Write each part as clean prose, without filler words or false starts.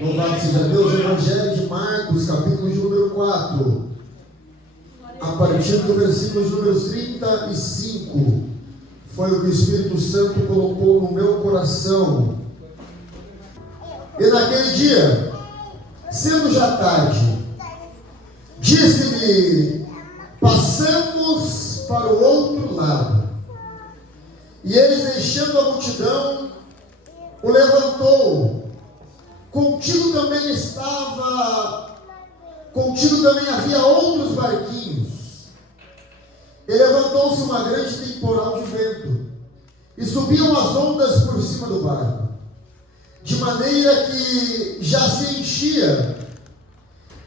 Louvado seja Deus. Evangelho de Marcos, capítulo de número 4, a partir do versículo de número 35, foi o que o Espírito Santo colocou no meu coração. E naquele dia, sendo já tarde, disse-lhe: passamos para o outro lado. E eles, deixando a multidão, o levantou. Contigo também havia outros barquinhos. E levantou-se uma grande temporal de vento, e subiam as ondas por cima do barco, de maneira que já se enchia.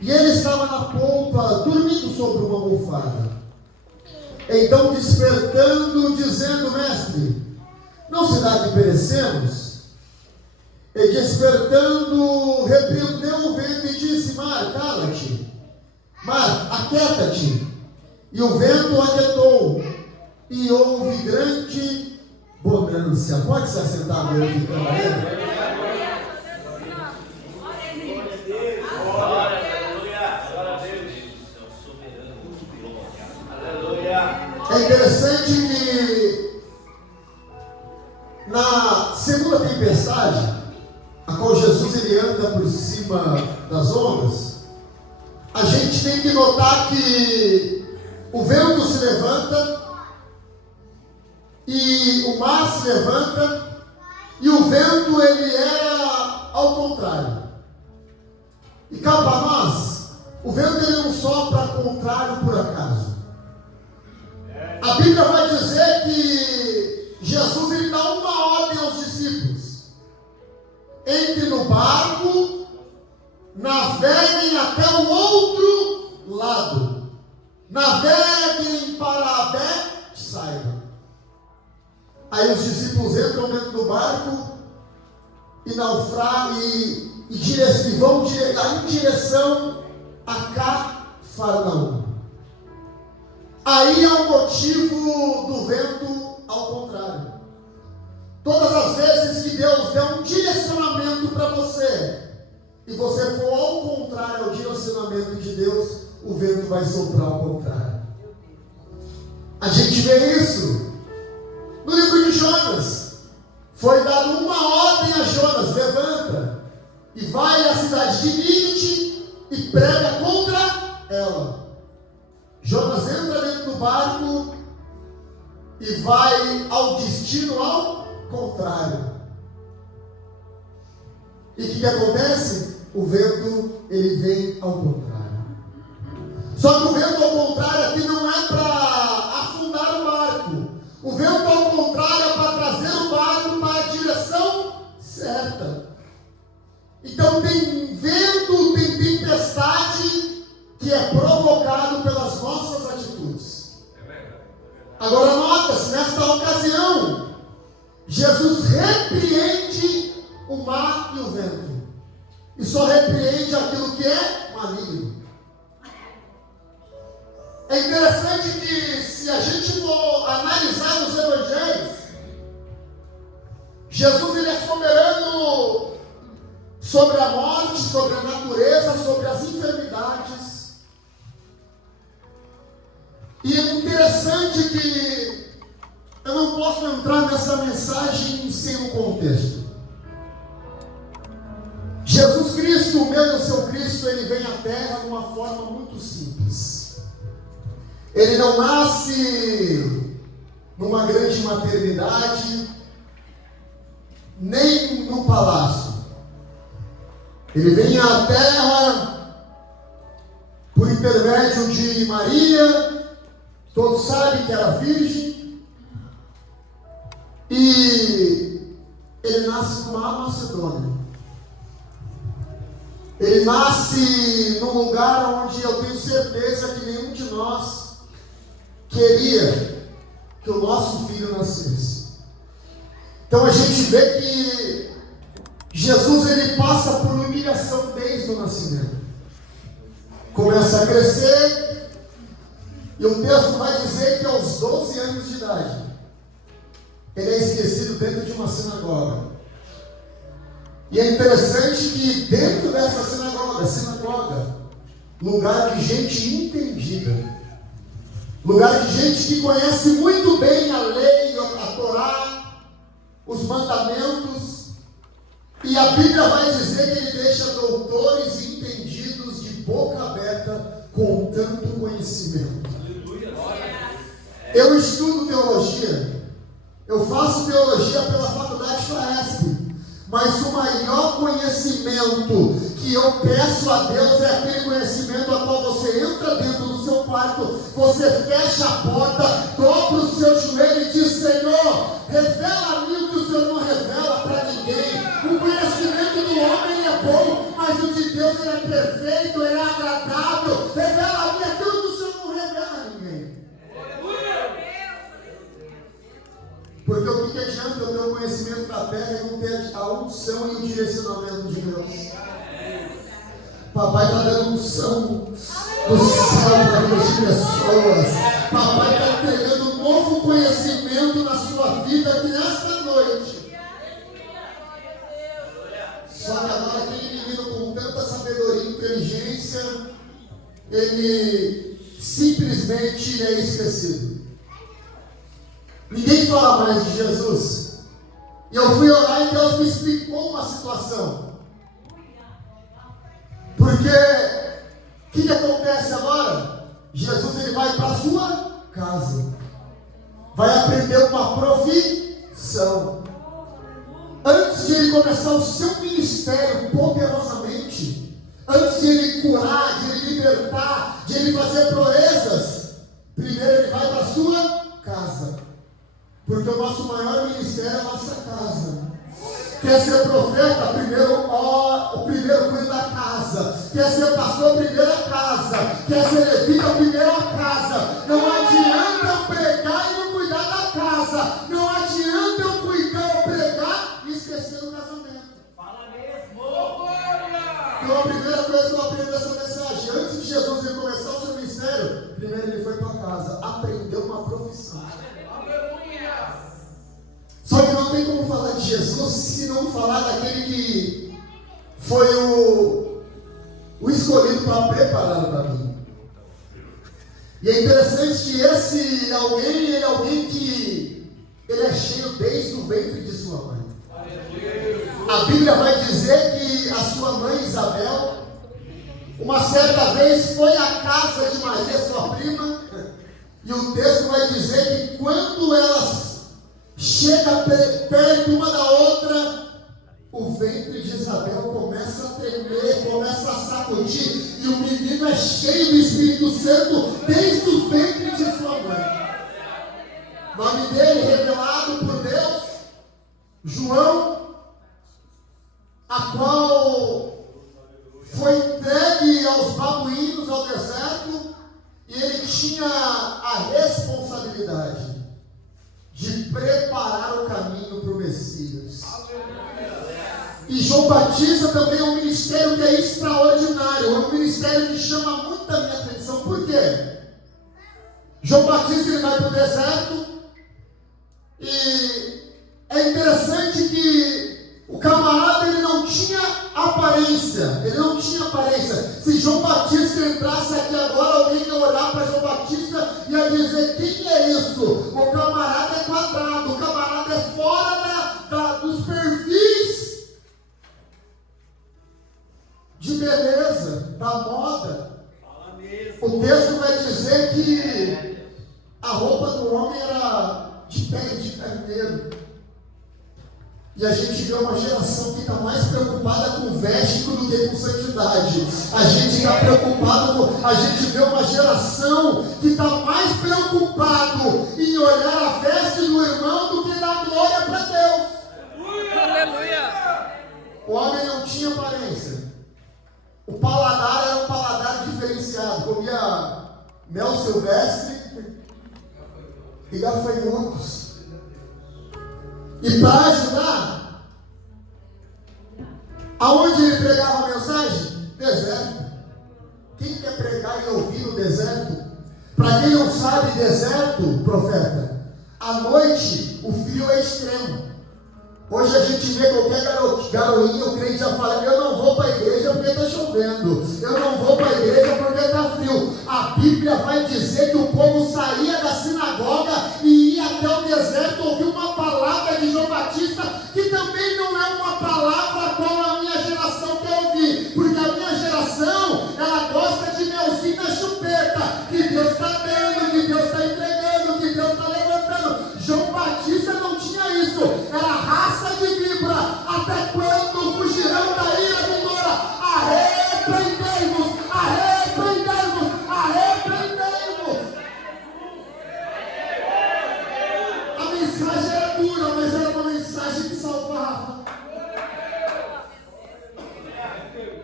E ele estava na polpa, dormindo sobre uma almofada. Então, despertando, dizendo: Mestre, não se dá que perecemos? E despertando, repreendeu o vento e disse: Mar, cala-te. Mar, aquieta-te. E o vento aquietou, e houve grande bonança. Pode se assentar, meu filho, camarada? É interessante que na segunda tempestade, a qual Jesus ele anda por cima das ondas, a gente tem que notar que o vento se levanta e o mar se levanta, e o vento ele era ao contrário. E cá para nós, o vento ele não sopra contrário por acaso. A Bíblia vai dizer que Jesus ele dá uma ordem aos discípulos: entre no barco, naveguem até o outro lado, naveguem para Betsaida. Aí os discípulos entram dentro do barco e naufragam e vão em direção a Cafarnaum. Aí é o motivo do vento ao contrário. Todas as vezes que Deus der um direcionamento para você, e você for ao contrário ao direcionamento de Deus, o vento vai soprar ao contrário. A gente vê isso no livro de Jonas. Foi dada uma ordem a Jonas: levanta e vai à cidade de Nínive e prega contra ela. Jonas entra dentro do barco e vai ao destino ao contrário. E o que acontece? O vento ele vem ao contrário. Só que o vento ao contrário aqui não é para afundar o barco. O vento ao contrário é para trazer o barco para a direção certa. Então tem vento, tem tempestade que é provocado pelas nossas atitudes. Agora nota-se, nesta ocasião, Jesus repreende o mar e o vento, e só repreende aquilo que é maligno. É interessante que, se a gente for analisar nos evangelhos, Jesus ele é soberano sobre a morte, sobre a natureza, sobre as enfermidades. E é interessante que eu não posso entrar nessa mensagem sem um contexto. Jesus Cristo, o meu e o seu Cristo, ele vem à Terra de uma forma muito simples. Ele não nasce numa grande maternidade, nem num palácio. Ele vem à Terra por intermédio de Maria. Todos sabem que era virgem, e ele nasce numa Macedônia. Ele nasce num lugar onde eu tenho certeza que nenhum de nós queria que o nosso filho nascesse. Então a gente vê que Jesus ele passa por humilhação desde o nascimento. Começa a crescer. E o texto vai dizer que aos 12 anos de idade, ele é esquecido dentro de uma sinagoga. E é interessante que dentro dessa sinagoga, lugar de gente entendida, lugar de gente que conhece muito bem a lei, a Torá, os mandamentos, e a Bíblia vai dizer que ele deixa doutores e entendidos de boca aberta com tanto conhecimento. Eu estudo teologia, eu faço teologia pela faculdade FAESP, mas o maior conhecimento que eu peço a Deus é aquele conhecimento a qual você entra dentro do seu quarto, você fecha a porta, dobra o seu joelho e diz: Senhor, revela a mim o que o Senhor não revela para ninguém. O conhecimento do homem é bom, mas o de Deus ele é perfeito, ele é agradável. Revela a mim aquilo que o Senhor não revela a ninguém. Porque o que adianta eu ter o conhecimento da terra e não ter a unção e o direcionamento de Deus? Papai está dando unção do céu para vida de pessoas. Papai está entregando um novo conhecimento na sua vida aqui nesta noite. Só que agora aquele menino com tanta sabedoria e inteligência, ele simplesmente é esquecido. Ninguém fala mais de Jesus. E eu fui orar e Deus me explicou uma situação. Porque o que acontece agora? Jesus ele vai para a sua casa, vai aprender uma profissão. Antes de ele começar o seu ministério poderosamente, antes de ele curar, de ele libertar, de ele fazer proezas, primeiro ele vai para a sua casa. Porque o nosso maior ministério é a nossa casa. Quer ser profeta? Primeiro cuida da casa. Quer ser pastor? Primeiro a casa. Quer ser levita? Primeiro a casa. Não adianta eu pregar e não cuidar da casa. Não adianta eu pregar e esquecer do casamento. Fala mesmo! Então a primeira coisa que eu aprendi dessa mensagem, antes de Jesus ele começar o seu ministério, primeiro ele foi para casa, aprendeu uma profissão. Só que não tem como falar de Jesus se não falar daquele que foi o escolhido para preparar o caminho. E é interessante que esse alguém, ele é alguém que ele é cheio desde o ventre de sua mãe. A Bíblia vai dizer que a sua mãe Isabel, uma certa vez foi à casa de Maria, sua prima, e o texto vai dizer que quando elas chega perto uma da outra, o ventre de Isabel começa a tremer, começa a sacudir, e o menino é cheio do Espírito Santo desde o ventre de sua mãe. O nome dele, revelado por Deus, João, a qual foi entregue aos babuínos ao deserto, e ele tinha a responsabilidade de preparar o caminho para o Messias. E João Batista também é um ministério que é extraordinário, é um ministério que chama muito a minha atenção. Por quê? João Batista ele vai para o deserto, e é interessante que o camarada ele não tinha aparência, Se João Batista entrasse aqui agora, alguém ia olhar para João Batista e ia dizer: quem é isso? O camarada é quadrado, o camarada é fora dos perfis de beleza, da moda. O texto vai dizer que a roupa do homem era de pele de carneiro. E a gente vê uma geração que está mais preocupada com véstico do que com santidade. A gente está preocupado a gente vê uma geração que está mais preocupado em olhar a veste do irmão do que dar glória para Deus. Aleluia! O homem não tinha aparência. O paladar era um paladar diferenciado. Comia mel silvestre e gafanhotos. E para ajudar, aonde ele pregava a mensagem? Deserto. Quem quer pregar e ouvir no deserto? Para quem não sabe, deserto, profeta, à noite o frio é extremo. Hoje a gente vê qualquer garoinha, o crente já fala: eu não vou para a igreja porque está chovendo, eu não vou para a igreja porque está frio. A Bíblia vai dizer que o povo saía da sinagoga e ia até o deserto ouvir uma palavra de João Batista, que também não é uma palavra como a minha geração quer ouvir, porque a minha geração, ela gosta de melzinho na chupeta, que Deus está dando, que Deus está entregando, que Deus está levantando. João Batista não tinha isso, era raça de víbora. Até quando fugirão da ira vindoura? Arrependei-vos, arrependei-vos, arrependei-vos. A mensagem era dura, mas era uma mensagem que salvava.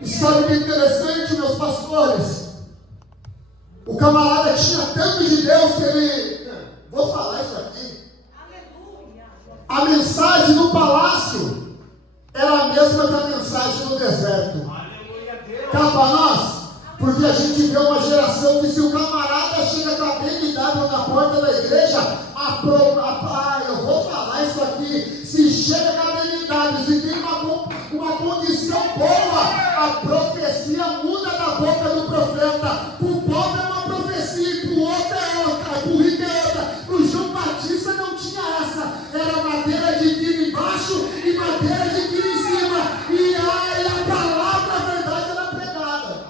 E sabe o que é interessante, meus pastores? O camarada tinha tanto de Deus que ele... Vou falar isso aqui. A mensagem no palácio era a mesma que a mensagem no deserto. Cá para nós, porque a gente vê uma geração que, se o camarada chega com a BMW na porta da igreja, eu vou falar isso aqui, se chega com a BMW, se tem uma condição boa, a profecia muda da boca do profeta. Para o pobre é uma profecia, para o outro é outra, para o rico é outra. Para o João Batista não tinha essa, era madeira de tiro embaixo e madeira de tiro em cima, e aí a palavra, a verdade era pregada.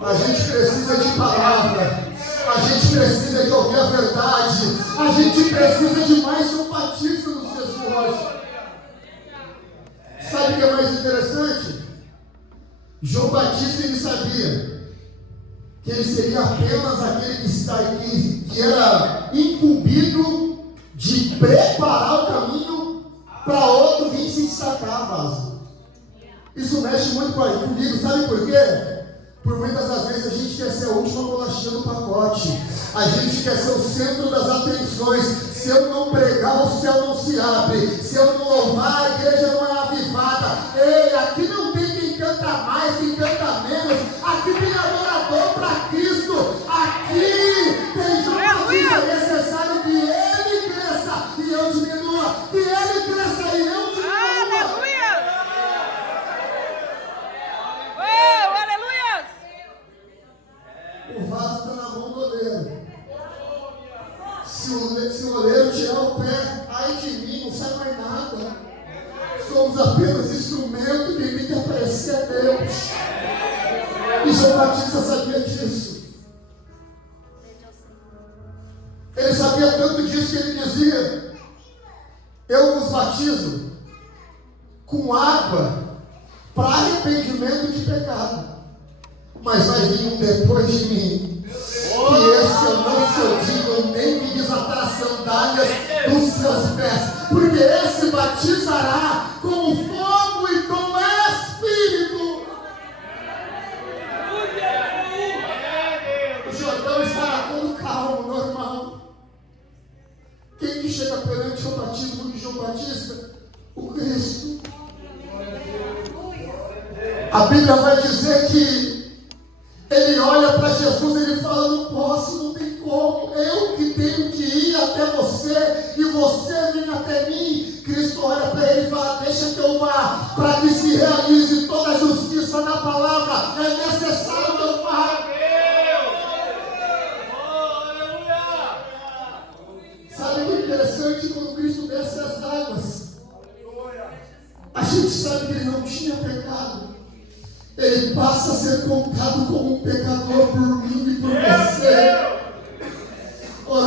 A gente precisa de palavra, a gente precisa de ouvir a verdade, a gente precisa de mais João Batista nos dias de hoje. Sabe o que é mais interessante? João Batista, ele sabia que ele seria apenas aquele que era incumbido de preparar o caminho para outro vir se destacar, vaso. Isso mexe muito comigo, sabe por quê? Por muitas das vezes a gente quer ser a última bolachinha do pacote, a gente quer ser o centro das atenções. Se eu não pregar, o céu não se abre, se eu não louvar, a igreja não é avivada. Ei, aqui não tem quem canta mais, quem canta menos, aqui tem adorador para Cristo, aqui tem João Batista. É necessário que ele cresça e eu diminua, que ele cresça e eu diminua. O vaso está na mão do oleiro. Se o oleiro tirar o pé, ai de mim, não sai mais nada. Somos apenas instrumento, quem tem que aparecer é Deus. E João Batista sabia disso. Ele sabia tanto disso que ele dizia: eu vos batizo com água para arrependimento de pecado, mas vai vir um depois de mim, que esse eu não sou digno nem de desatar as sandálias dos seus pés, porque esse batizará com fogo e com Espírito. O Jordão estará todo calmo, normal. Quem que chega perante o batismo de João Batista? O Cristo. A Bíblia vai dizer que ele olha para Jesus e ele fala: não posso, não tem como, eu que tenho que ir até você e você vem até mim. Cristo olha para ele e fala: deixa que eu vá, para que se realize toda a justiça da palavra, é necessário que eu vá. Sabe o que é interessante? Quando Cristo desce as águas, a gente sabe que ele não tinha pecado. Ele passa a ser contado como um pecador por mim e por você. Eu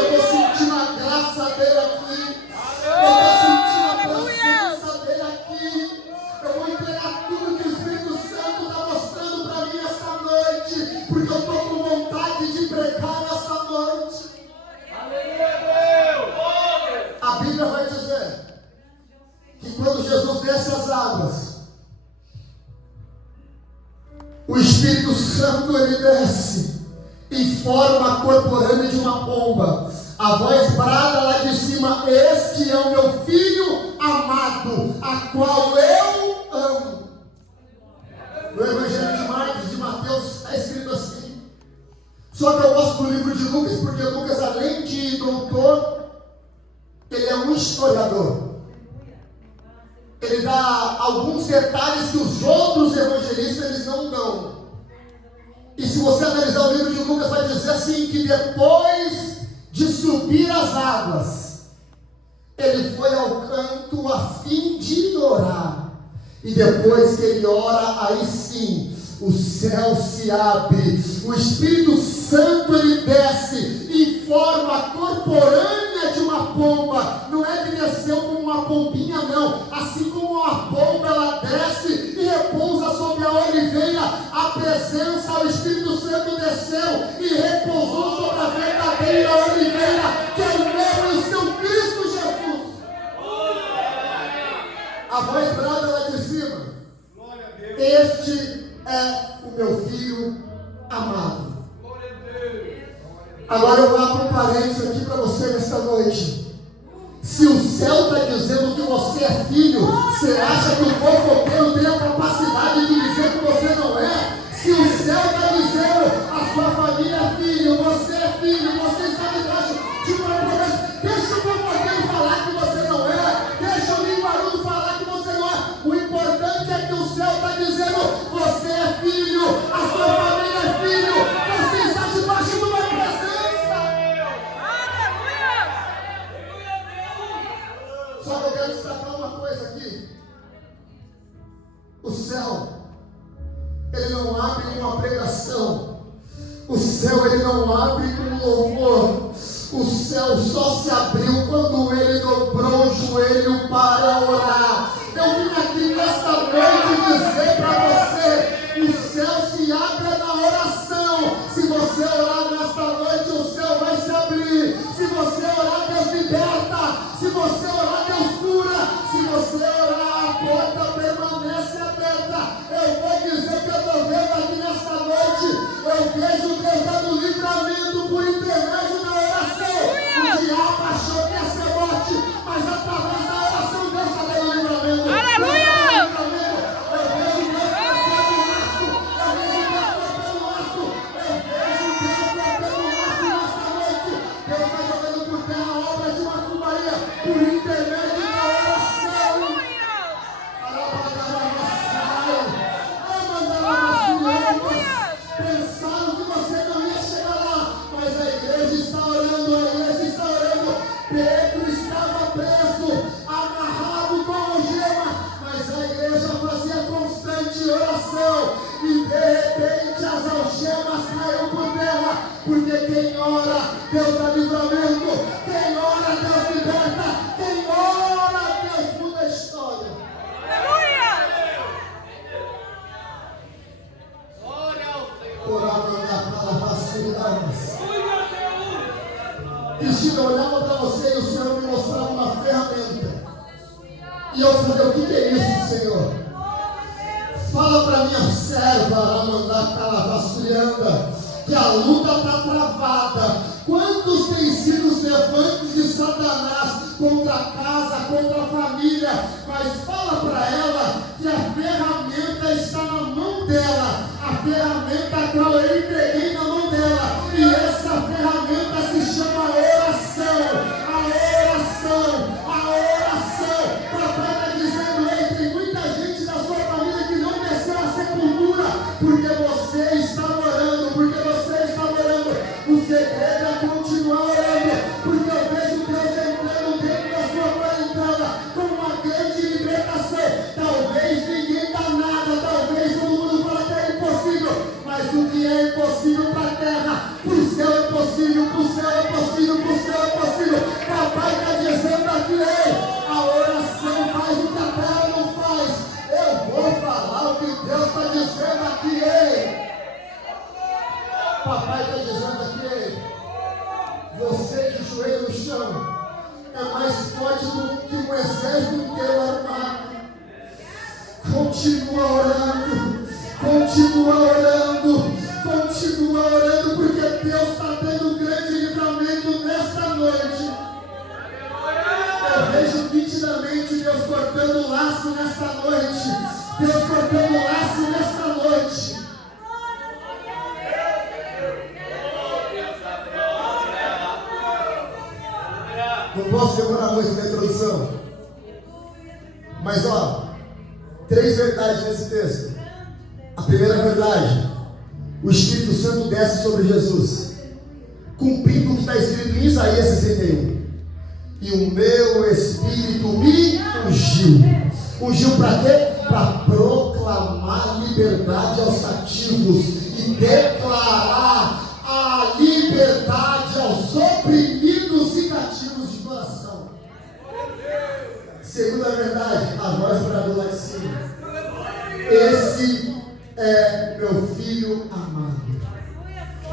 estou sentindo a graça dele aqui. Eu estou sentindo a presença dele aqui. Eu vou entregar tudo que o Espírito Santo está mostrando para mim esta noite, porque eu estou com vontade de pregar esta noite. A Bíblia vai dizer que quando Jesus desce as águas, o Espírito Santo ele desce em forma corporânea de uma pomba. A voz brada lá de cima: este é o meu filho amado, a qual eu amo. No Evangelho de Mateus está escrito assim: Só que eu gosto do livro de Lucas, porque Lucas, além de doutor, ele é um historiador. Ele dá alguns detalhes que os outros evangelistas eles não dão. E se você analisar o livro de Lucas, vai dizer assim, que depois de subir as águas, ele foi ao canto a fim de orar. E depois que ele ora, aí sim, o céu se abre, o Espírito Santo ele desce em forma corporânea de uma pomba. Não é que desceu como uma pombinha, não. Assim como uma pomba, ela desce e repousa sobre a oliveira. A presença, o Espírito Santo desceu e repousou sobre a verdadeira oliveira, que é o meu e seu Cristo Jesus. A voz branda lá de cima: este é o meu filho amado. Agora eu abro um parênteses aqui para você nesta noite. Se o céu está dizendo que você é filho, você acha que o fofoqueiro tem a capacidade de dizer que você não é? Se o céu está dizendo a sua família é filho, você é filho, você está debaixo de uma promessa, deixa o fofoqueiro falar que você não é, deixa o linguarudo falar que você não é. O importante é que o céu está dizendo: você é filho, a sua família é filho, você está debaixo de uma presença. Só que eu quero destacar uma coisa aqui. O céu, ele não abre com uma pregação. O céu, ele não abre com louvor. O céu só se abriu quando ele dobrou o joelho para orar. Eu vim aqui nesta noite dizer para você: o céu se abre na oração. Se você orar nesta noite, o céu vai se abrir. Se você orar, Deus liberta. Se você orar, Deus cura. Se você orar, a porta permanece aberta. Eu vou dizer que eu estou vendo aqui nesta noite. Eu vejo Deus dando livramento por intermédio da oração. O diabo achou que ia ser morte, mas através da oração Deus está dando livramento. Aleluia! Por intermédio da oração. Pensaram que você não ia chegar lá, mas a igreja está orando, a igreja está orando. Pedro estava preso, amarrado com algema, mas a igreja fazia constante oração, e de repente as algemas caíram por terra, porque quem ora, Deus dá livramento, quem ora, Deus liberta, quem ora, Deus muda a história. Aleluia! Cristina, eu olhava para você e o Senhor me mostrava uma ferramenta. E eu falei: o que é isso, Senhor? Fala para minha serva, Ramandá Calavasurianda, que a luta está travada. Quantos têm sido os levantes de Satanás contra a casa, contra a família? Mas fala para ela que a ferramenta está na mão dela. A ferramenta a qual eu entreguei na mão dela. E essa ferramenta se chama oração. A oração, a oração. Papai está dizendo: ei, tem muita gente da sua família que não desceu à sepultura, porque você está orando, porque você está orando. O segredo é continuar orando, porque eu vejo Deus entrando dentro da sua quarentena com uma grande libertação. Talvez ninguém dá nada, talvez todo mundo fala que é impossível, mas o que é impossível para a terra, para o céu é possível, para o céu é possível, para o céu é possível. Papai está dizendo aqui: ei, a oração faz o que a terra não faz. Eu vou falar o que Deus está dizendo aqui, ei. Papai está dizendo aqui: ei, você de joelho no chão é mais forte do que um exército inteiro armado. Continua orando, continua orando, continua orando, porque Deus está dando grande livramento nesta noite. Eu vejo nitidamente Deus cortando o laço nesta noite. Deus cortando o laço nesta noite. Mas três verdades nesse texto. A primeira verdade: o Espírito Santo desce sobre Jesus, cumprindo o que está escrito em Isaías 61. E o meu Espírito me ungiu. Ungiu para quê? Para proclamar liberdade aos cativos e declarar a liberdade aos oprimidos e cativos de coração. Segunda verdade, a voz bradou lá de cima: esse é meu filho amado.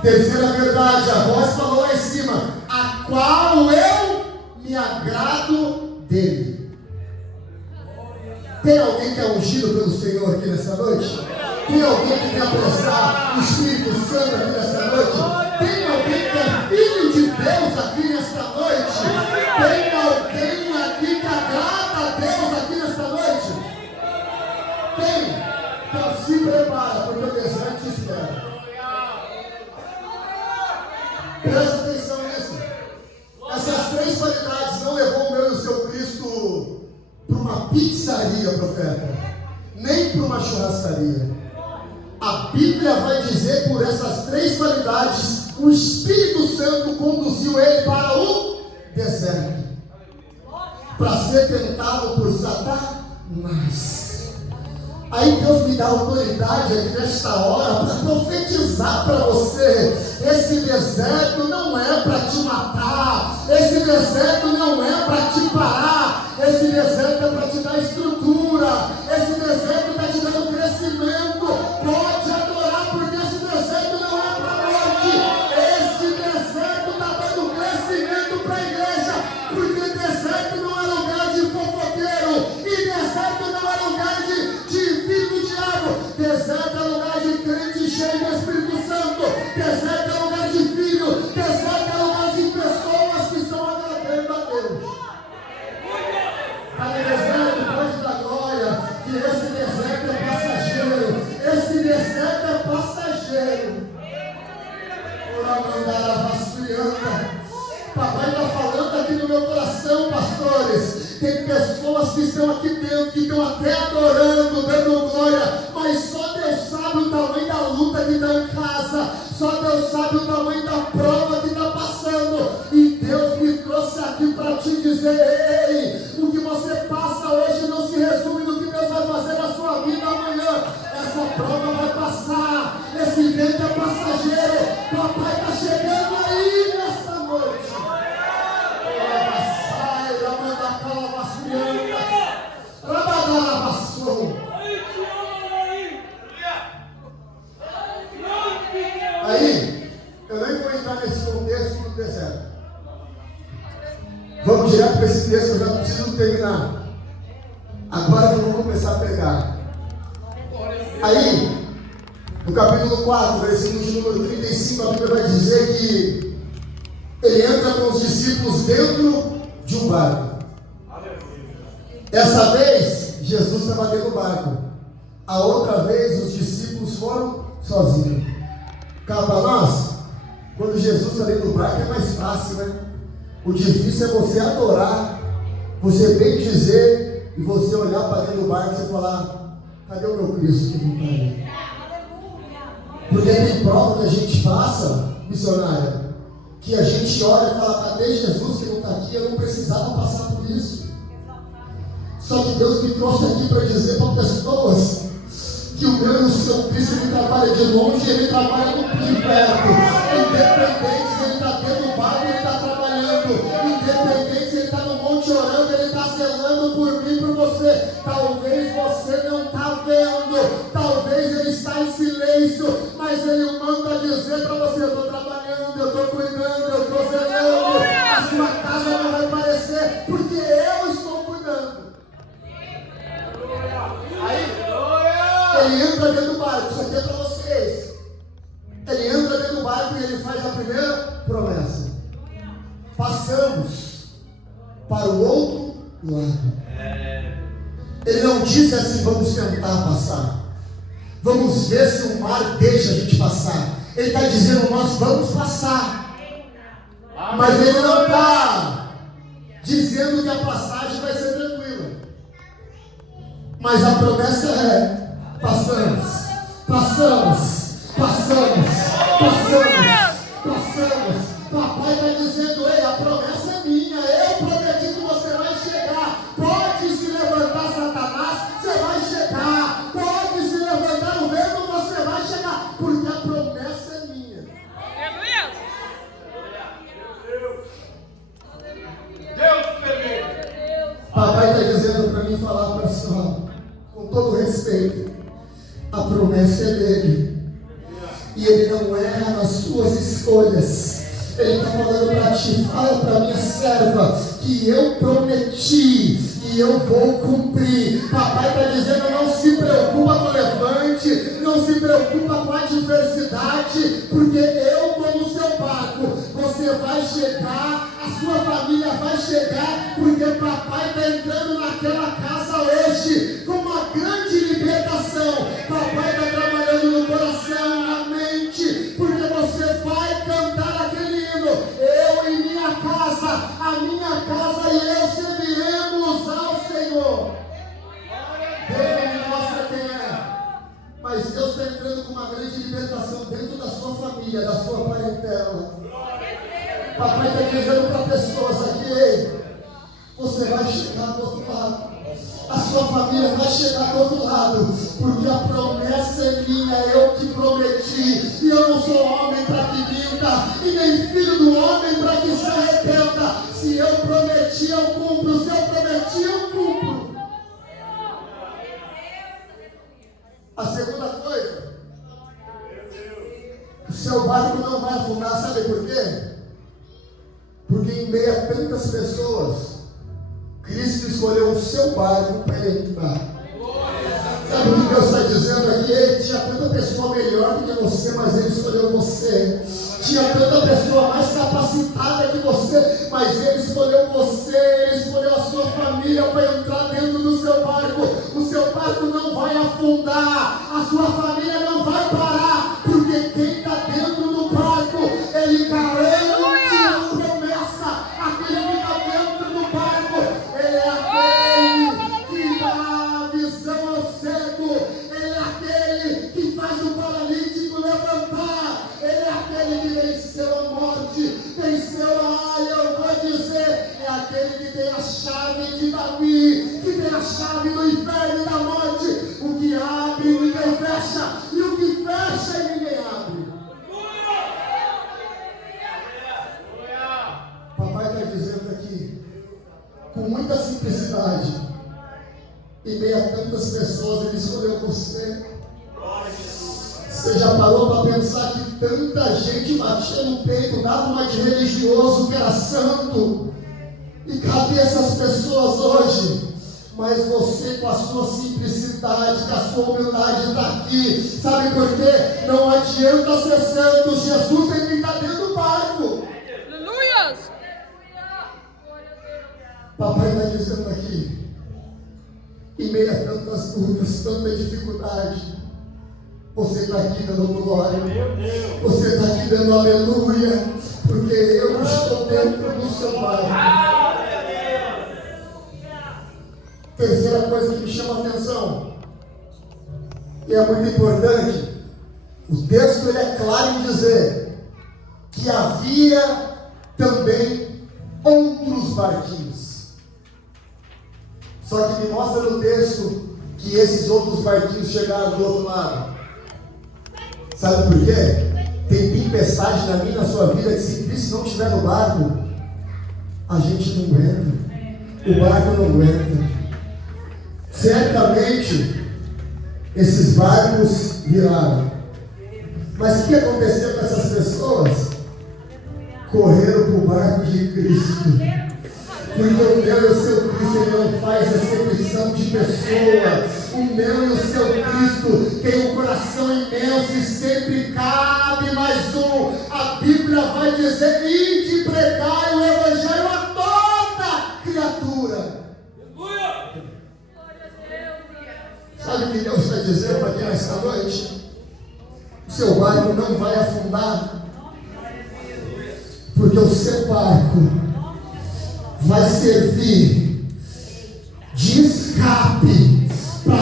Terceira verdade, a voz falou lá em cima: a qual eu me agrado dele. Tem alguém que é ungido pelo Senhor aqui nessa noite? Tem alguém que quer apressar o Espírito Santo aqui nessa noite? Tem alguém que é filho de Deus aqui nesta noite? Tem alguém aqui que agrada a Deus aqui nesta noite? Tem. Então se prepara, porque o deserto te espera. Presta atenção nisso. Essas três qualidades não levou o meu e o seu Cristo para uma pizzaria, profeta, nem para uma churrascaria. A Bíblia vai dizer, por essas três qualidades, o Espírito Santo conduziu ele para o deserto, para ser tentado por Satanás. Aí Deus me dá autoridade aqui nesta hora para profetizar para você: esse deserto não é para te matar, esse deserto não é para te parar, esse deserto é para te dar estrutura, esse deserto está te dando crescimento. Pode adorar, porque esse deserto não é para a morte, esse deserto está dando crescimento para a igreja, porque deserto não é lugar de fofoqueiro, e deserto não é lugar de filho do diabo. Deserto é lugar de crente cheio do Espírito Santo. Deserto é lugar de filho. Deserto é lugar de pessoas que estão agradando a Deus. Cada deserto pode dar glória, que esse deserto é passageiro. Esse deserto é passageiro. Papai está falando aqui no meu coração, pastores. Tem pessoas que estão aqui dentro, que estão até adorando, dando glória, mas só Deus sabe o tamanho da luta que está em casa, só Deus sabe o tamanho da prova que está passando. E Deus me trouxe aqui para te dizer: ei, o que você passa hoje não se resume no que Deus vai fazer na sua vida amanhã. Essa prova vai passar, esse vento é passageiro. Papai está chegando aí nessa noite. Aí, eu nem vou entrar nesse contexto do deserto. Vamos direto para esse texto, eu já preciso terminar. Agora que eu vou começar a pegar. Aí, no capítulo 4, versículo de número 35, a Bíblia vai dizer que ele entra com os discípulos dentro de um barco. Dessa vez, Jesus estava dentro do barco. A outra vez, os discípulos foram sozinhos. Cá para nós, quando Jesus está dentro do barco é mais fácil, né? O difícil é você adorar, você bem dizer e você olhar para dentro do barco e você falar: cadê o meu Cristo que não está aí? Porque tem prova que a gente passa, missionária, que a gente olha e fala: cadê Jesus que não está aqui? Eu não precisava passar por isso. Só que Deus me trouxe aqui para dizer para pessoas que o meu e o seu Cristo, ele trabalha de longe e ele trabalha de perto. Independente se ele está dentro do barco, ele está trabalhando. Independente se ele está no monte orando, ele está zelando por mim e por você. Talvez você não está vendo, talvez ele está em silêncio, mas ele manda dizer para você: eu estou trabalhando, eu estou cuidando, eu estou zelando. A sua casa não vai parecer, porque eu estou cuidando. Aí, ele entra dentro do barco, isso aqui é para vocês. Ele entra dentro do barco e ele faz a primeira promessa: passamos para o outro lado. Ele não disse assim: vamos tentar passar, vamos ver se o mar deixa a gente passar. Ele está dizendo: nós vamos passar. Mas ele não está dizendo que a passagem vai ser tranquila. Mas a promessa é: passamos. Papai está dizendo: ei, a promessa é minha, eu prometi que você vai chegar. Pode se levantar, Satanás, você vai chegar. Pode se levantar o vento, você vai chegar, porque a promessa é minha. Aleluia! Papai está dizendo para mim falar para a senhora, com todo respeito: a promessa é dele, e ele não erra nas suas escolhas. Ele está falando para ti: fala para minha serva que eu prometi e eu vou cumprir. Papai está dizendo: não se preocupa com o levante, não se preocupa com a adversidade, porque eu estou no seu barco. Você vai chegar, a sua família vai chegar, porque papai está entrando naquela casa hoje com uma grande libertação. Papai está trabalhando no coração, na mente, porque você vai cantar aquele hino: eu e minha casa, a minha casa e eu serviremos ao Senhor. Deus me mostra quem é. Mas Deus está entrando com uma grande libertação dentro da sua família, da sua parentela. Papai está dizendo para pessoas aqui: ei, você vai chegar do outro lado. A sua família vai chegar do outro lado, porque a promessa é minha, eu que prometi, e eu não sou homem para que minta, e nem filho do homem para que se arrependa. Se eu prometi, eu cumpro. Se eu prometi, eu cumpro. A segunda coisa: o seu barco não vai afundar. Sabe por quê? Porque em meio a tantas pessoas, Cristo escolheu o seu barco para ele entrar. Sabe o que Deus está dizendo aqui? Ele tinha tanta pessoa melhor do que você, mas ele escolheu você. Tinha tanta pessoa mais capacitada que você, mas ele escolheu você. Ele escolheu a sua família para entrar dentro do seu barco. O seu barco não vai afundar, a sua família não vai parar, porque quem está dentro do barco, ele garante a promessa. Aquele que está dentro do barco, ele é aquele que dá visão ao cego, ele é aquele que faz o paralítico levantar, ele é aquele que venceu a morte, eu vou dizer, é aquele que tem a chave de Davi, que tem a chave do inferno e da morte. O que abre ninguém fecha, e o que fecha ninguém abre. Papai está dizendo aqui, com muita simplicidade, em meio a tantas pessoas, ele escolheu você. Você já parou para pensar que tanta gente batia no peito, dava uma de religioso que era santo, e cadê essas pessoas hoje? Mas você, com a sua simplicidade, com a sua humildade, está aqui. Sabe por quê? Não adianta ser santo, Jesus tem que estar dentro do barco. Aleluia! Papai está dizendo aqui, em meio a tantas lutas, tanta dificuldade, você está aqui dando glória, você está aqui dando aleluia, porque eu estou dentro do seu barco. Terceira coisa que me chama a atenção, e é muito importante, o texto ele é claro em dizer que havia também outros barquinhos. Só que me mostra no texto que esses outros barquinhos chegaram do outro lado. Sabe por quê? Tem tempestade na minha, na sua vida, que se Cristo não estiver no barco, a gente não aguenta. O barco não aguenta. Certamente, esses barcos viraram. Mas o que aconteceu com essas pessoas? Correram para o barco de Cristo. Porque o meu e o seu Cristo, ele não faz acepção de pessoas. O meu e o seu Cristo tem um coração imenso e sempre cabe mais um. A Bíblia vai dizer: ide pregai o Evangelho a toda criatura. Sabe o que Deus está dizendo aqui nesta noite? O seu barco não vai afundar, porque o seu barco vai servir de escape para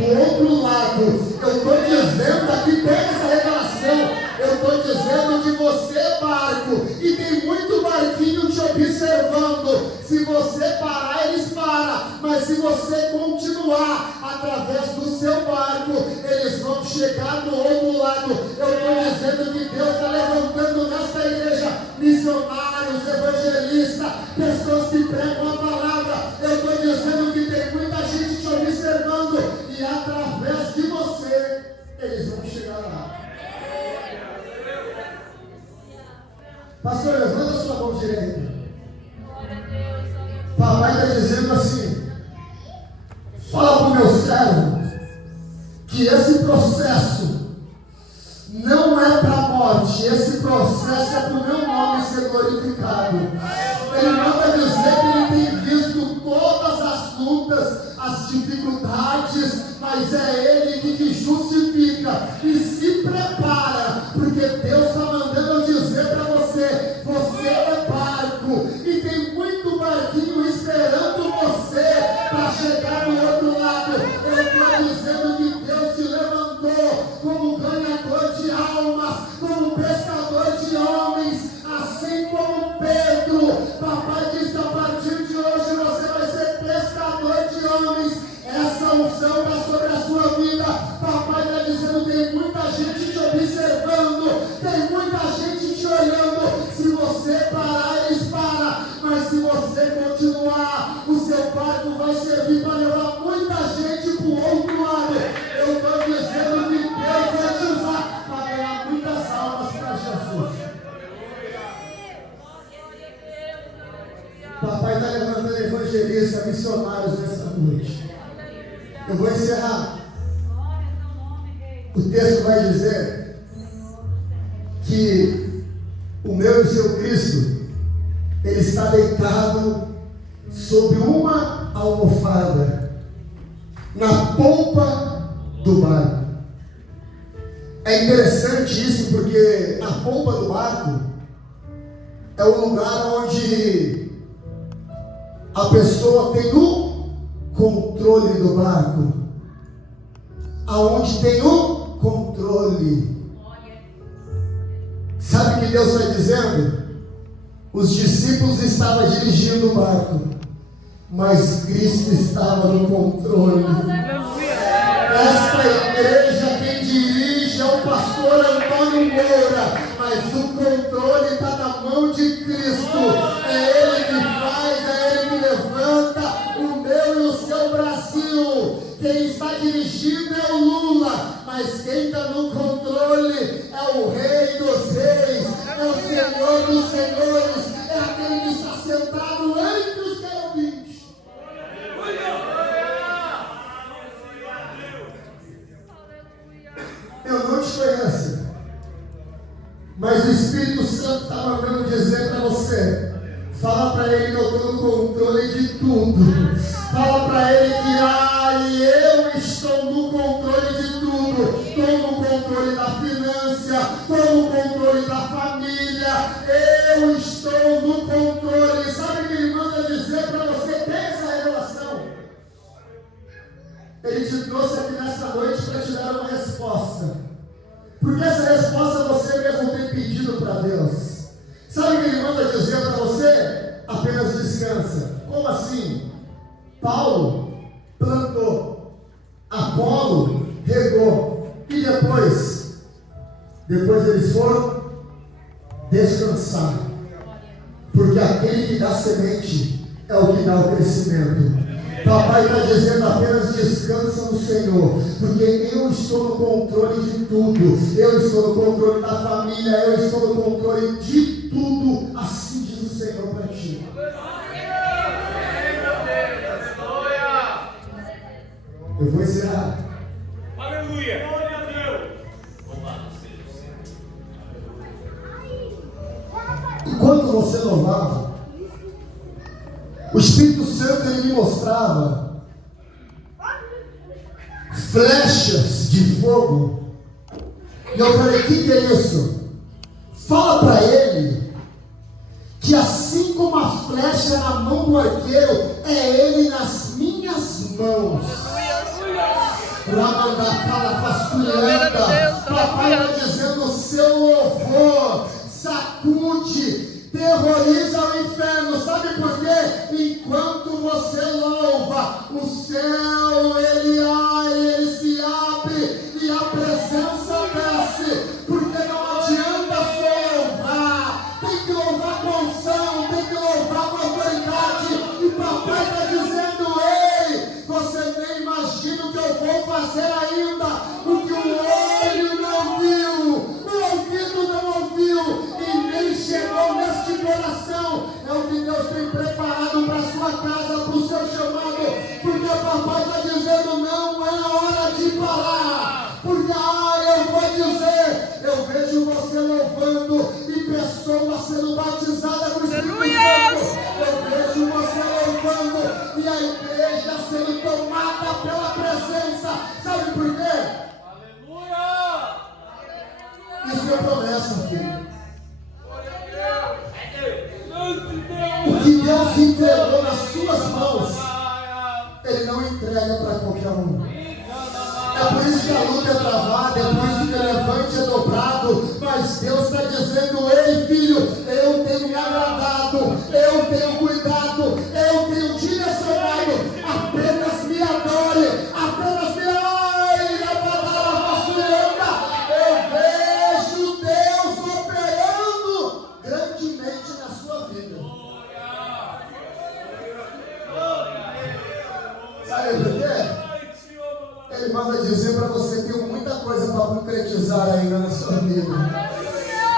do outro lado. Eu estou dizendo aqui, pega essa revelação. Eu estou dizendo que você é barco e tem muito barquinho te observando. Se você parar, eles param. Mas se você continuar através do seu barco, eles vão chegar do outro lado. Eu estou dizendo que Deus está levantando nesta igreja missionários, evangelistas, pessoas que pregam a palavra. Eu estou dizendo que tem muita gente te observando e através de você, eles vão chegar lá. Pastor, levanta a sua mão direita. Papai está dizendo assim: fala para o meu servo que esse processo não é para a morte, esse processo é para o meu nome ser glorificado. Ele manda dizer que ele tem visto todas as lutas, as dificuldades, mas é ele que te justifica e se prepara, porque Deus está mandando dizer para você: você é barco e tem muito barquinho esperando você para chegar do outro lado. Eu estou dizendo que Deus te levantou como ganhador de almas, como pescador de homens, assim como Pedro. Papai diz que a partir de hoje você vai ser pescador de homens. Essa unção está sobre a sua vida. Papai está dizendo: tem muita gente te observando, tem muita gente te olhando. Se você parar, eles param, mas se você continuar, o seu barco vai servir para levar muita gente para o outro lado. Eu estou dizendo que Deus vai te usar para ganhar muitas almas para Jesus. Papai está levantando evangelistas, missionários nessa noite. Eu vou encerrar. O texto vai dizer que o meu e o seu Cristo, ele está deitado sobre uma almofada na polpa do barco. É interessante isso, porque a polpa do barco é o lugar onde a pessoa tem o controle do barco, aonde tem o controle. Sabe o que Deus está dizendo? Os discípulos estavam dirigindo o barco, mas Cristo estava no controle. Esta igreja, quem dirige é o pastor Antônio Moura, mas o controle está na mão de Cristo. É Ele que faz, é Ele que levanta o meu e o seu Brasil. Quem está dirigindo é o Lula, mas quem está no controle é o Rei dos Reis, é o Senhor dos Senhores, é aquele que está sentado entre os querubins. Eu não te conheço, mas o Espírito Santo está mandando dizer para você: fala para ele que eu estou no controle de tudo. Fala para ele que eu estou no controle de tudo. Estou no controle da finança, estou no controle da família. Eu estou no controle. Sabe o que ele manda dizer para você ter essa revelação? Ele te trouxe aqui nessa noite para te dar uma resposta. Porque essa resposta você mesmo tem pedido para Deus. Sabe o que ele manda dizer para você? Apenas descansa. Como assim? Paulo plantou, Apolo regou, e depois eles foram descansar, porque aquele que dá semente é o que dá o crescimento. Papai está dizendo: apenas descansa no Senhor, porque eu estou no controle de tudo. Eu estou no controle da família, eu estou no controle de tudo. Assim diz o Senhor para ti. Eu vou encerrar. Aleluia! Glória a Deus! Enquanto você louvava, o Espírito Santo ele me mostrava flechas de fogo. E eu falei: o que é isso? Fala para ele que assim como a flecha na mão do arqueiro, é ele nas minhas mãos. Papai está dizendo: o seu louvor sacude, terroriza o inferno. Sabe por quê? Enquanto você louva, o céu ele se abre e a presença desce. Porque não adianta só louvar, tem que louvar com unção, tem que louvar com autoridade. E papai está dizendo: ei, você nem imagina o que eu vou fazer ainda, o que o olho não viu, o ouvido não ouviu e nem chegou neste coração. É o que Deus tem preparado para a sua casa, para o seu chamado. Porque papai está dizendo: não é hora de parar. Porque eu vou dizer, eu vejo você louvando e pessoas sendo batizadas com o Espírito Santo. Eu vejo você louvando e a igreja sendo tomada pela presença. Sabe por quê? Aleluia! Isso é promessa, filho. O O que Deus entregou nas suas mãos, Ele não entrega para qualquer um. É por isso que a luta é travada, é por isso que o levante é dobrado. Mas Deus está dizendo: ei, filho, eu tenho me agradado, eu tenho cuidado, eu tenho direcionado. Apenas me adore, apenas me adore. Eu vejo Deus operando grandemente na sua vida. Sabe por quê? Ele manda dizer para você que tem muita coisa para concretizar ainda na sua vida.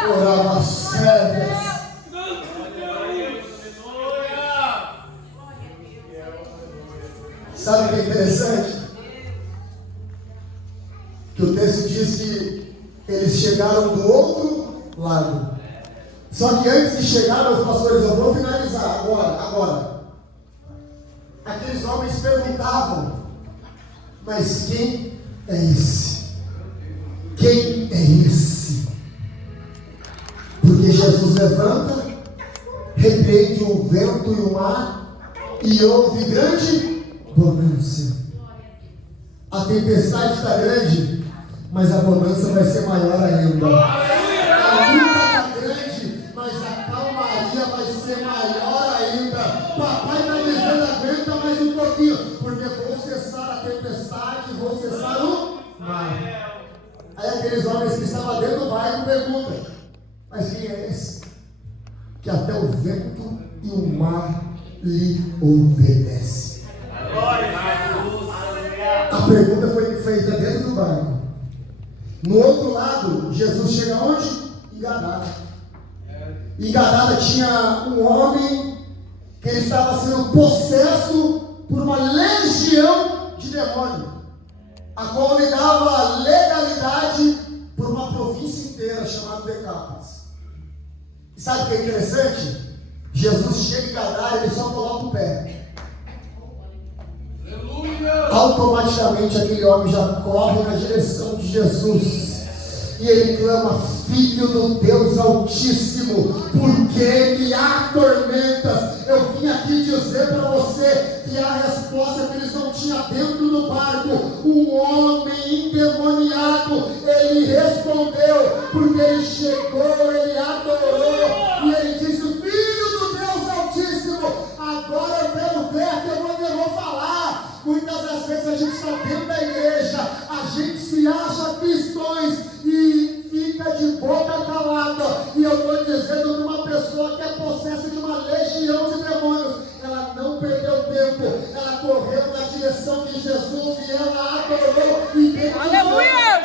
Orava sérias. Sabe o que é interessante? Que o texto diz que eles chegaram do outro lado. Só que antes de chegar, os pastores, eu vou finalizar agora. Aqueles homens perguntavam: mas quem é esse? Quem é esse? Porque Jesus levanta, repreende o vento e o mar, e houve grande bonança. A tempestade está grande, mas a bonança vai ser maior ainda. A luta está grande, mas a calmaria vai ser maior ainda. Papai está dizendo: aguenta mais um pouquinho, porque vou cessar a tempestade, vou cessar o mar. Aí aqueles homens que estavam dentro do barco perguntam: mas quem é esse? Que até o vento e o mar lhe obedecem. A pergunta foi feita dentro do barco. No outro lado, Jesus chega onde? Em Gadara. Em Gadara tinha um homem que ele estava sendo possesso por uma legião de demônio, a qual lhe dava legalidade por uma província inteira chamada Decápolis. E sabe o que é interessante? Jesus chega em Gadara e ele só coloca o pé. Automaticamente aquele homem já corre na direção de Jesus e ele clama: Filho do Deus Altíssimo, por que me atormentas? Eu vim aqui dizer para você que a resposta que eles não tinham dentro do barco. Um homem endemoniado, ele respondeu, porque ele chegou, ele adorou e ele disse: Filho do Deus Altíssimo, agora eu quero ver aqui onde eu vou falar. Muitas das vezes a gente está dentro da igreja, a gente se acha cristãos e fica de boca calada. E eu estou dizendo de uma pessoa que é possessa de uma legião de demônios. Ela não perdeu tempo, ela correu na direção de Jesus e ela adorou e bendiz. Aleluia!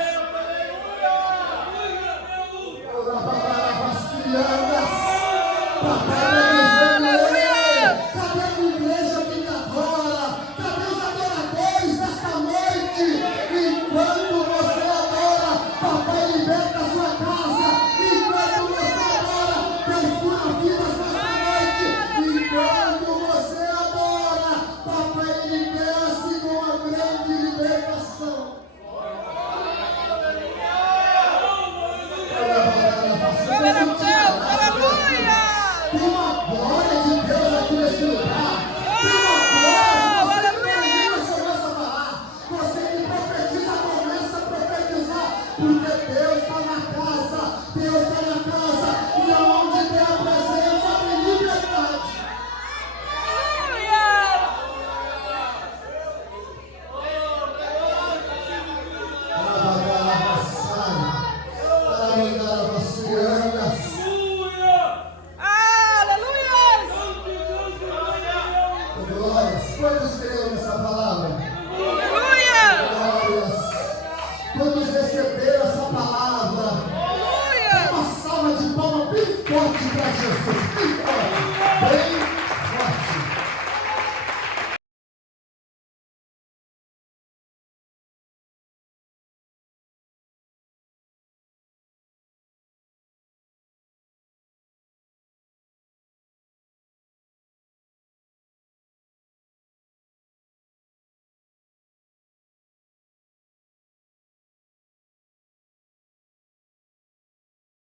Cadê a igreja que adora? Cadê os adoradores desta noite? Enquanto você adora, papai liberta a sua casa. Enquanto você adora, transforma vidas nesta noite. Enquanto você adora, papai lhe desce com uma grande libertação. Glórias. Quantos creram nessa palavra?